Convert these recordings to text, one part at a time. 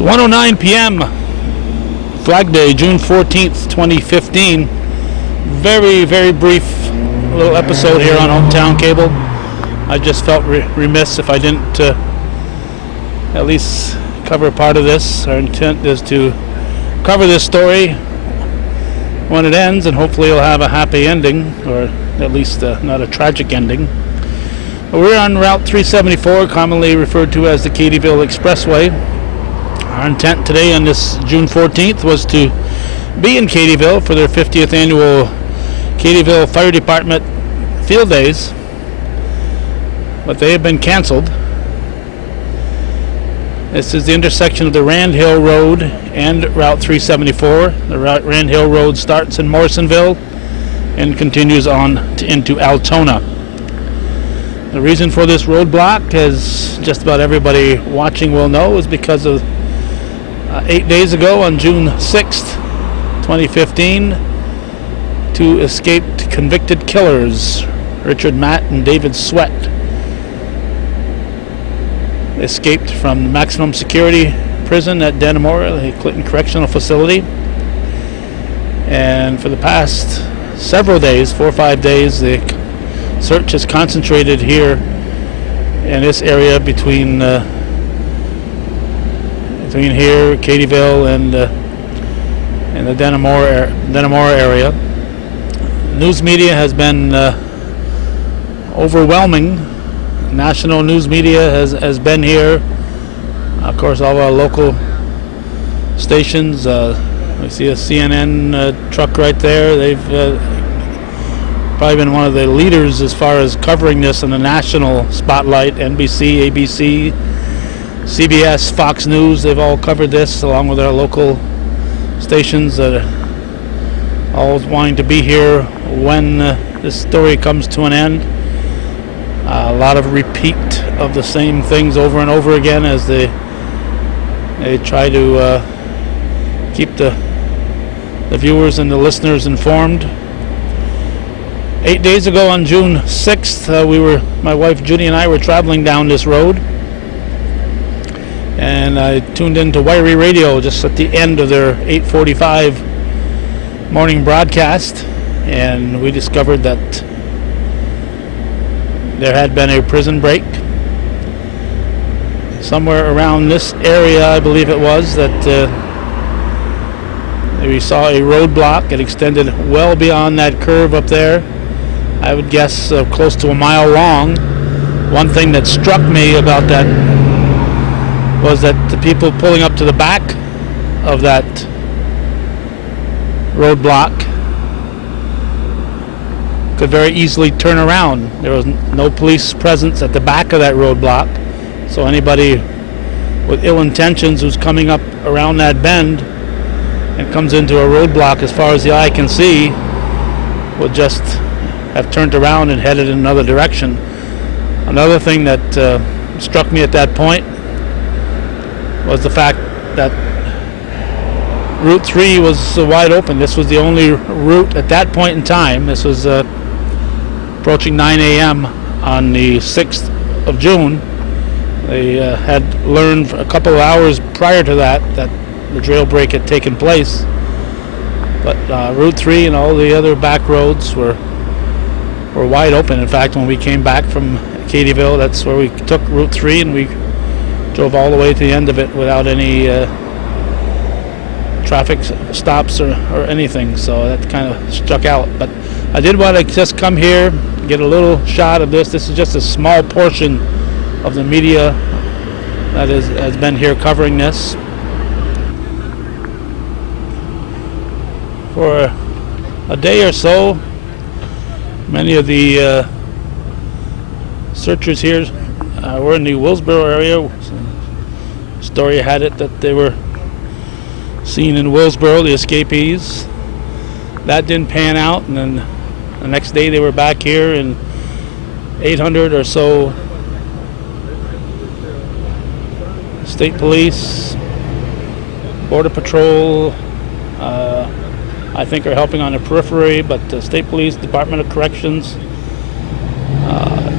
It's 1:09 p.m. Flag Day, June 14th, 2015. Very, very brief little episode here on Hometown Cable. I just felt remiss if I didn't at least cover part of this. Our intent is to cover this story when it ends, and hopefully it'll have a happy ending, or at least not a tragic ending. We're on Route 374, commonly referred to as the Katyville Expressway. Our intent today on this June 14th was to be in Katyville for their 50th annual Katyville Fire Department Field Days, but they have been canceled. This is the intersection of the Rand Hill Road and Route 374. The Rand Hill Road starts in Morrisonville and continues on into Altona. The reason for this roadblock, as just about everybody watching will know, is because of 8 days ago on June 6th, 2015, two escaped convicted killers, Richard Matt and David Sweat, escaped from the maximum security prison at Dannemora, the Clinton Correctional Facility. And for the past several days, 4 or 5 days, the search is concentrated here in this area between here, Katyville, and the Dannemora area. News media has been overwhelming. National news media has been here. Of course, all our local stations. We see a CNN truck right there. They've probably been one of the leaders as far as covering this in the national spotlight. NBC, ABC, CBS, Fox News, they've all covered this along with our local stations that are all wanting to be here when this story comes to an end. A lot of repeat of the same things over and over again as they try to keep the viewers and the listeners informed. 8 days ago on June 6th, my wife Judy and I were traveling down this road, and I tuned into Wiry Radio just at the end of their 8:45 morning broadcast, and we discovered that there had been a prison break somewhere around this area, I believe it was, that we saw a roadblock. It extended well beyond that curve up there. I would guess close to a mile long. One thing that struck me about that was that the people pulling up to the back of that roadblock could very easily turn around. There was no police presence at the back of that roadblock, so anybody with ill intentions who's coming up around that bend and comes into a roadblock as far as the eye can see would just have turned around and headed in another direction. Another thing that struck me at that point was the fact that Route 3 was wide open. This was the only route at that point in time. This was approaching 9 a.m. on the 6th of June. They had learned a couple of hours prior to that the jailbreak had taken place. But Route 3 and all the other back roads were wide open. In fact, when we came back from Katyville, that's where we took Route 3, and we drove all the way to the end of it without any traffic stops or anything. So that kind of struck out. But I did want to just come here, get a little shot of this. This is just a small portion of the media that has been here covering this. For a day or so, many of the searchers here were in the Willsboro area. Story had it that they were seen in Willsboro, the escapees. That didn't pan out, and then the next day they were back here, and 800 or so state police, border patrol, I think are helping on the periphery, but the state police, Department of Corrections,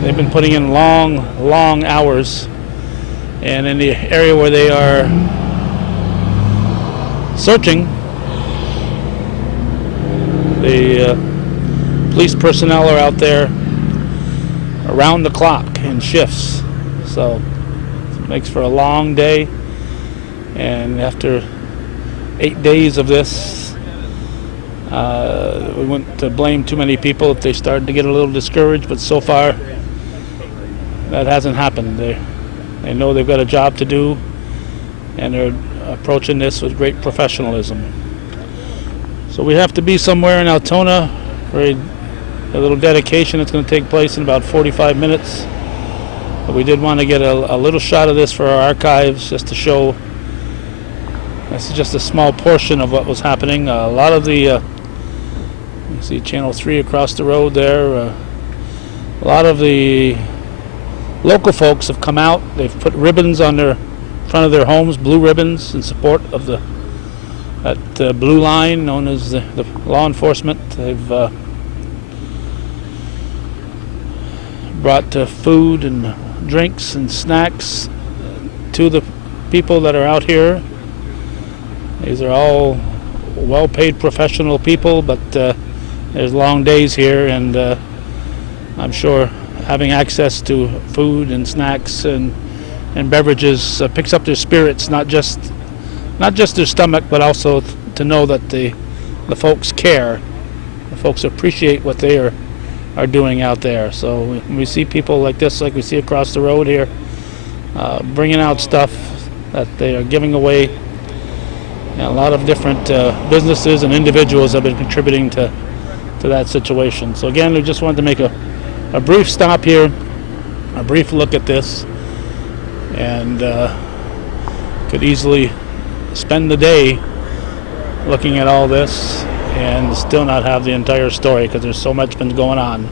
they've been putting in long hours, and in the area where they are searching. The police personnel are out there around the clock in shifts, so it makes for a long day. And after 8 days of this, we wouldn't to blame too many people if they started to get a little discouraged, but so far that hasn't happened. They know they've got a job to do, and they're approaching this with great professionalism. So we have to be somewhere in Altona for a little dedication that's going to take place in about 45 minutes. But we did want to get a little shot of this for our archives, just to show. This is just a small portion of what was happening. A lot of the, you see Channel 3 across the road there. A lot of the local folks have come out. They've put ribbons on their front of their homes, blue ribbons, in support of that blue line known as the law enforcement. They've brought food and drinks and snacks to the people that are out here. These are all well-paid professional people, but there's long days here, and I'm sure having access to food and snacks and beverages picks up their spirits, not just their stomach, but also to know that the folks care. The folks appreciate what they are doing out there. So when we see people like this, like we see across the road here, bringing out stuff that they are giving away, a lot of different businesses and individuals have been contributing to that situation. So again, we just wanted to make a brief stop here, a brief look at this, and could easily spend the day looking at all this and still not have the entire story, because there's so much been going on.